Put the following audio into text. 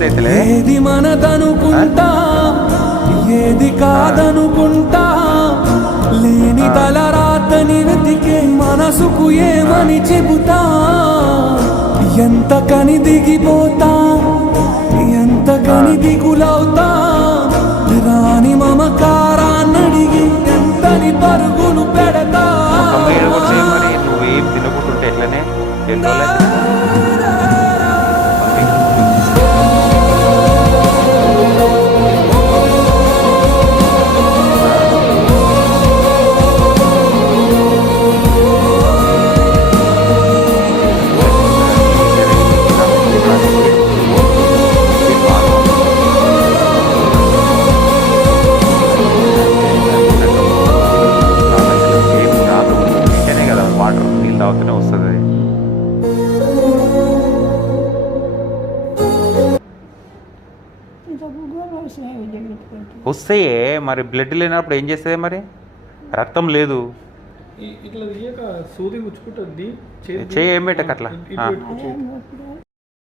ఏది మనదనుకుంటా ఏది కాదనుకుంటా లేని తలరాతని వెతికే మనసుకు ఏమని చెబుతా ఎంత కని దిగిపోతా ఎంత కని దిగులవుతా రాని మమకారాన్నడిగి ఎంతని పరుగులు పెడతా నువ్వేం తినకుంటుంటే ఎట్లనే తాగుతూనే వస్తుంది. వస్తాయే మరి బ్లడ్ లేనప్పుడు ఏం చేస్తుంది మరి రక్తం లేదు ఇట్లా సూది గుచ్చుకుంటుంది చేయి ఏం పెట్టక అట్లా